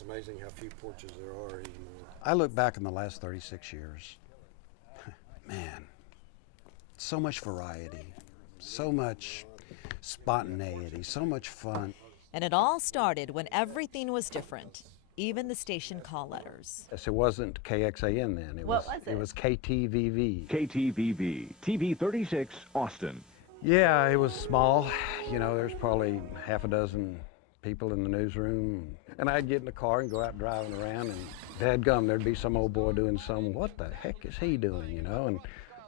It's amazing how few porches there are anymore. I look back in the last 36 years. Man, so much variety, so much spontaneity, so much fun. And it all started when everything was different, even the station call letters. Yes, it wasn't KXAN then. What was it? It was KTVV. KTVV, TV 36, Austin. Yeah, it was small. You know, there's probably half a dozen people in the newsroom. And I'd get in the car and go out driving around, and dadgum, there'd be some old boy doing some, what the heck is he doing, you know? And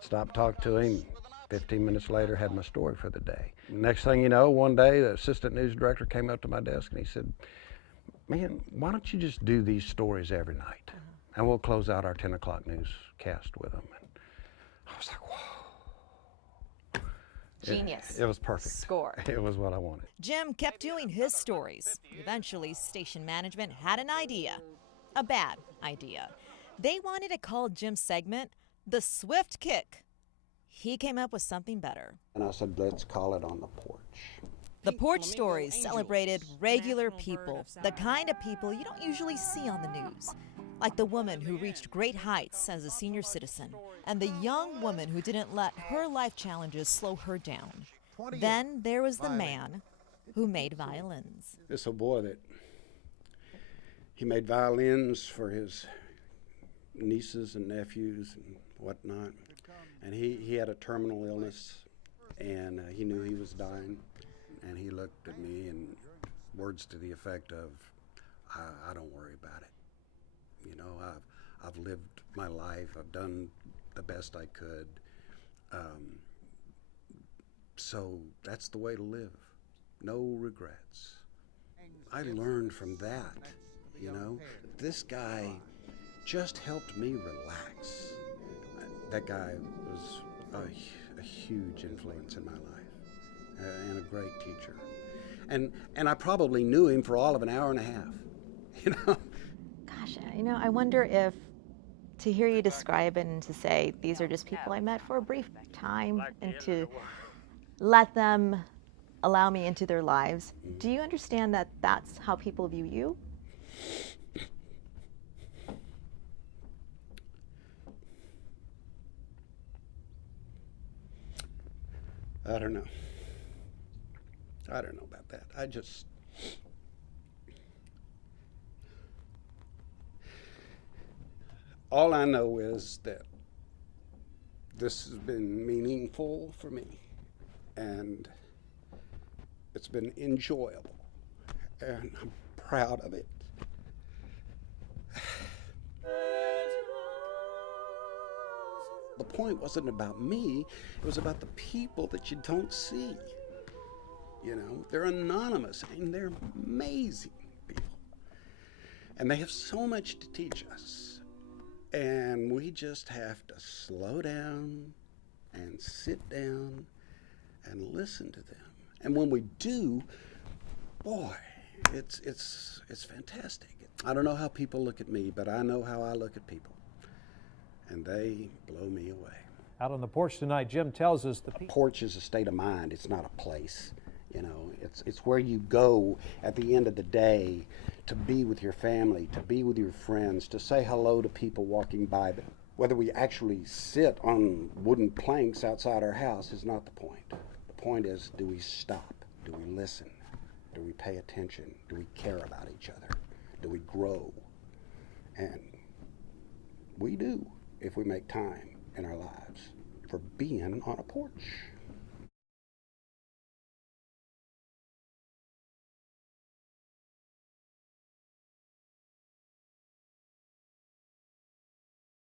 stop, talk to him. 15 minutes later, had my story for the day. Next thing you know, one day, the assistant news director came up to my desk and he said, man, why don't you just do these stories every night? And we'll close out our 10 o'clock newscast with them. And I was like, whoa. Genius. It was perfect. Score. It was what I wanted. Jim kept doing his stories. Eventually, station management had an idea. A bad idea. They wanted to call Jim's segment The Swift Kick. He came up with something better. And I said, let's call it On the Porch. The Porch Stories celebrated regular people, the kind of people you don't usually see on the news. Like the woman who reached great heights as a senior citizen, and the young woman who didn't let her life challenges slow her down. Then there was the man who made violins. This old boy that he made violins for his nieces and nephews and whatnot. And he had a terminal illness, and he knew he was dying. And he looked at me and words to the effect of, I don't worry about it. You know, I've lived my life. I've done the best I could. So that's the way to live. No regrets. I learned from that, you know. This guy just helped me relax. That guy was a huge influence in my life and a great teacher. And I probably knew him for all of an hour and a half, you know. Gosh, you know, I wonder if to hear you describe it and to say these are just people I met for a brief time and to let them allow me into their lives, do you understand that that's how people view you? I don't know. I don't know about that. All I know is that this has been meaningful for me, and it's been enjoyable, and I'm proud of it. The point wasn't about me, it was about the people that you don't see. You know, they're anonymous and they're amazing people. And they have so much to teach us. And we just have to slow down and sit down and listen to them. And when we do, boy, it's fantastic. I don't know how people look at me, but I know how I look at people. And they blow me away. Out on the porch tonight, Jim tells us A porch is a state of mind. It's not a place. You know, it's where you go at the end of the day to be with your family, to be with your friends, to say hello to people walking by. Whether we actually sit on wooden planks outside our house is not the point. The point is, do we stop? Do we listen? Do we pay attention? Do we care about each other? Do we grow? And we do if we make time in our lives for being on a porch.